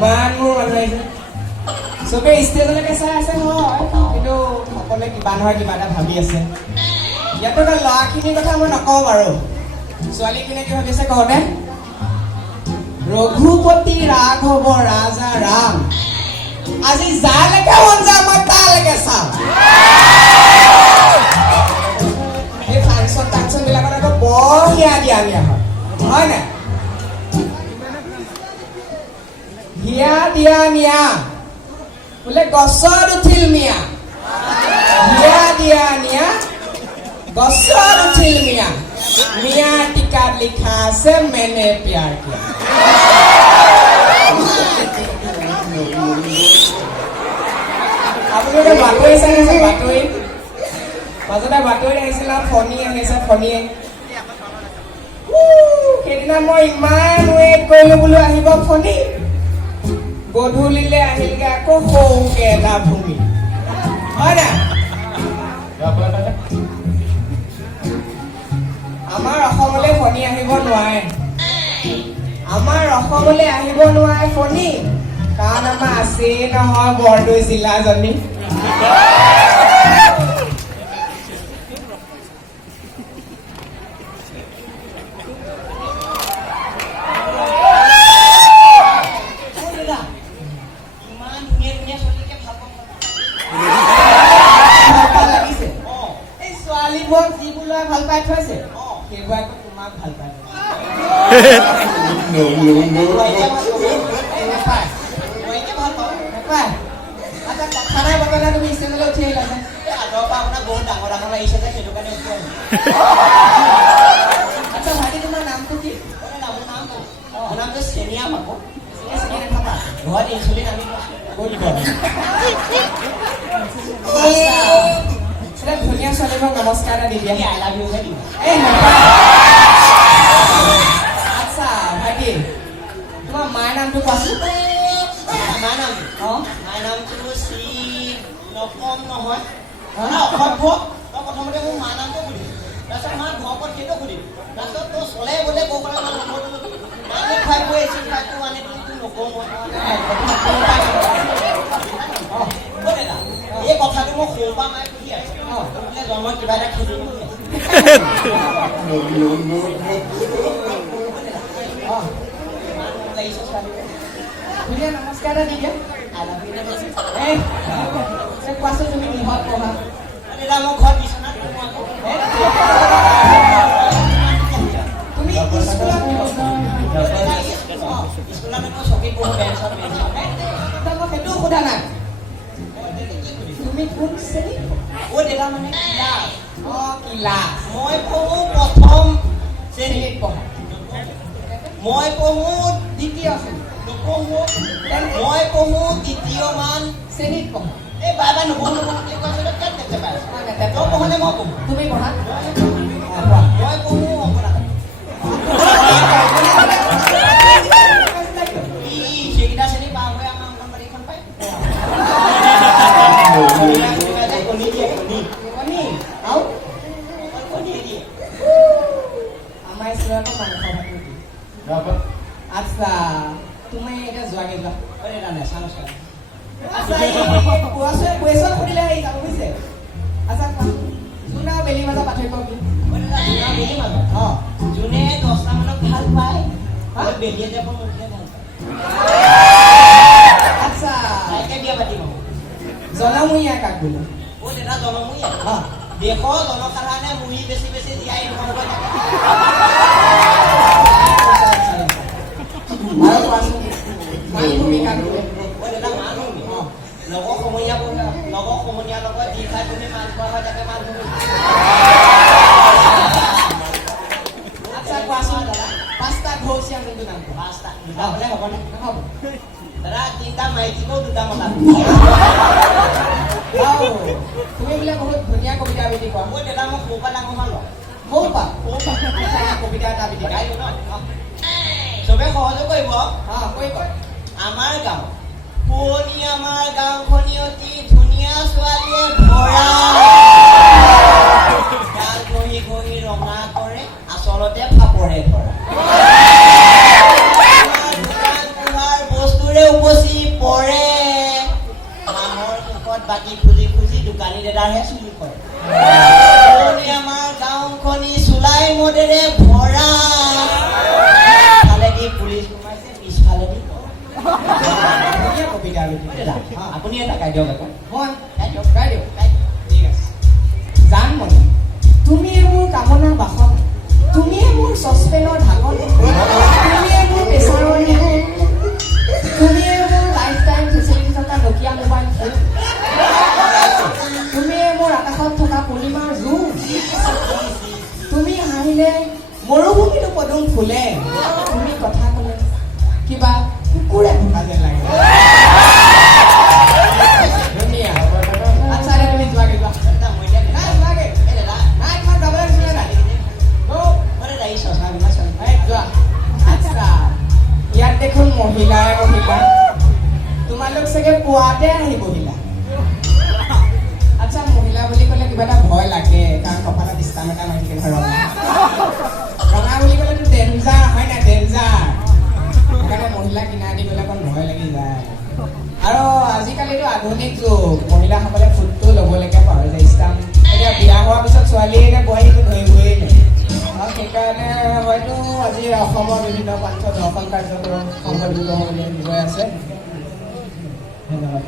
মান মোৰ মানুহ আহিছে চবে ষ্টেজলৈকে চাই আছে হয় কিন্তু সকলোৱে কিবা নহয় কিবা এটা ভাবি আছে ইয়াতো ল'ৰাখিনিৰ কথা মই নকওঁ বাৰু ছোৱালীখিনিয়ে কি ভাবিছে কওঁতে ৰঘুপতি ৰাঘৱ ৰাজা ৰাম আজি যালৈকে মন যায় মই তালৈকে চাম এই ফাংচন বিলাকত আকৌ বৰ হিয়া দিয়া হয় নাই হিয়া দিয়া নিয়া বোলে গছত উঠিল মিয়া হিয়া দিয়া নিয়া গছত উঠিল মিয়া মিয়া টিকাত লিখা আছে মেনে প্যাৰ কিয়া আপোনালোকে বাতৰি চাই আছে বাতৰি মাজতে বাতৰি আহিছিল ফণী আহিছে ফণীয়ে সেইদিনা মই ইমান ৱেইট কৰিলো বোলো আহিব ফণী গধূলিলে আহিলগে আকৌ সৰুকে এটা ভূমি হয় না আমাৰ অসমলৈ ফণী আহিব নোৱাৰে আমাৰ অসমলৈ আহিব নোৱাৰে ফণী কাৰণ আমাৰ আছেই নহয় বৰদৈ জিলাজনী ভাল পাই থৈছে সেইবোৰ আকৌ তোমাক ভাল পাই খানা বতৰা তুমি ষ্টেজলৈ উঠি আহিলা আগৰ পৰা আপোনাৰ বহুত ডাঙৰ ডাঙৰ আহিছে যে সেইটো কাৰণে উঠি আহিছে আচ্ছা ভাইটি তোমাৰ নামটো কি মোৰ নামটো চেনিয়া পাব ঘৰত ইনচুলিন আনি ধুনীয়া ছোৱালীবোৰক নমস্কাৰ এটা দি দিয়া আই লাভ ইউ ভাইটি আচ্ছা ভাইটি তোমাৰ মাৰ নামটো কোৱাচোন মাৰ নামটো শ্ৰী নকম নহয় অসভ্য তই প্ৰথমতে মোৰ মাৰ নামটো সুধিম তাৰপিছত মাৰ ঘৰকত সেইটো সুধিম তাৰপিছত তই চলে বোলে কৈ পেলাই ফাইভ গৈ আহিছিল ফাইভটো মানে তোৰ নকওঁ মই এই কথাটো মই সৰুৰ পৰা মায়ে সুধি আছো বোলে জন্মত কিবা এটা খেলি নমস্কাৰ এটা দি দিয়া কোৱাচোন তুমি কিহত পঢ়া মই ঘৰত বিচনাত তুমি স্কুলত মই চকীত পঢ়ো বেঞ্চত মই সেইটোও সোধা নাই তুমি কোন শ্ৰেণী দেউতা মানে ক্লাছ মই পঢ়ো প্ৰথম শ্ৰেণীত পঢ়া মই পঢ়ো দ্বিতীয় শ্ৰেণী মই পঢ়ো দ্বিতীয় মান শ্ৰেণীত পঢ়া এই বাবা নপঢ়ো পঢ়োনে মই পঢ়ো তুমি পঢ়া মই পঢ়ো সেইকেইটা শ্ৰেণী পাৰ হৈ আমাৰ অংগনবাড়ীখন পায় আমাৰ স্কুলতো মাংস ভাতো আচ্ছা তুমি এতিয়া যোৱাগে যোৱা নেচা নচা কুৱেশ্যন সুধিলে আহি যাব বুজিছে আচ্ছা জোন আৰু বেলি মাজৰ পাৰ্থক্য কি বেলি মাজত যোনে 10টা মানক ভাল পায় বেলিয়ে যাব মুঠিয়ে ভাল পায় আচ্ছা তাইকে বিয়া পাতিব জনমূৰীয়া কাক বোলো দেউতা জনমূৰীয়া দেশৰ জনসাধাৰণে মুহি বেছি বেছি জীয়াই ইনকম কৰি থাকে আৰু কোৱাচোন মানভূমি কাক বোলে দেউতা মানভূমি লগৰ সমনীয়াৰ লগত দি খাই তুমি মাছ খোৱা হয় তাকে মানভূমি আচ্ছা কোৱাচোন দাদা 5টা ঘৰচীয়া যোনটো নাম 5টা দুটা হ'লে হ'বনে নহ'ব দাদা 3টা মাইকীকো 2টা মতা তুমি বোলে বহুত ধুনীয়া কবিতা আবৃত্তি কোৱা মই দেউতা মই সৰুৰ পৰা ডাঙৰ মানুহ সৰুৰ পৰা কবিতা এটা আবৃত্তি গাইলো ন চবে সহযোগ কৰিব কৰিব আমাৰ গাঁও পুৰণি আমাৰ গাঁওখনি অতি ধুনীয়া ছোৱালীয়ে ভৰা গাল ঘঁহি ঘঁহি ৰঙা কৰে আচলতে ফাপৰে ধৰা বস্তুৰে উপস্থিত দোকানী দাদাৰহে চুলি কৰে আমাৰ গাঁওখনি চুলাই মদেৰে ভৰা ফালেদি পুলিচ সোমাইছে পিছফালেদি কবিতা আপুনি এটা গাই দিয়ক আকৌ মই গাই দিয়ক ঠিক আছে জানমণি তুমিয়ে মোৰ কামনাৰ বাসন তুমিয়ে মোৰ চচপেনৰ ঢাকন তুমিয়ে মোৰ প্ৰেছাৰৰ নিয়ম তুমিয়ে মোৰ লাইফ টাইম ফেচিলিটি থকা নকিয়া মোবাইল ফোন তুমিয়ে মোৰ আকাশত থকা পূৰ্ণিমাৰ জোন তুমি হাঁহিলে মৰুভূমিতো পদুম ফুলে তুমি কথা ক'লে কিবা কুকুৰে ভোকা যেন লাগে ধুনীয়া আচ্ছা তুমি যোৱাগে যোৱা ইয়াত দেখোন মহিলা তোমালোক চাগে পুৱাতে আহি বহিলা আচ্ছা মহিলা বুলি ক'লে কিবা এটা ভয় লাগে কাৰণ কপালত ইষ্টাম এটা মাৰি থাকে ৰঙা বুলি ক'লেতো ডেঞ্জাৰ হয় নাই ডেঞ্জাৰ সেইকাৰণে মহিলা কিনাৰ দি গ'লে অকণ ভয় লাগি যায় আৰু আজিকালিতো আধুনিক যুগ মহিলাসকলে ফুটটো ল'বলৈকে পাহৰি যায় ইষ্টাম এতিয়া বিয়া হোৱাৰ পিছত ছোৱালীয়ে বোৱাৰীটো ধৰিবই নাই সেইকাৰণে হয়তো আজি অসমৰ বিভিন্ন প্ৰান্তত দৰ্শন কাৰ্যক্ৰম সংঘটিত হ'বলৈ গৈ আছে ধন্যবাদ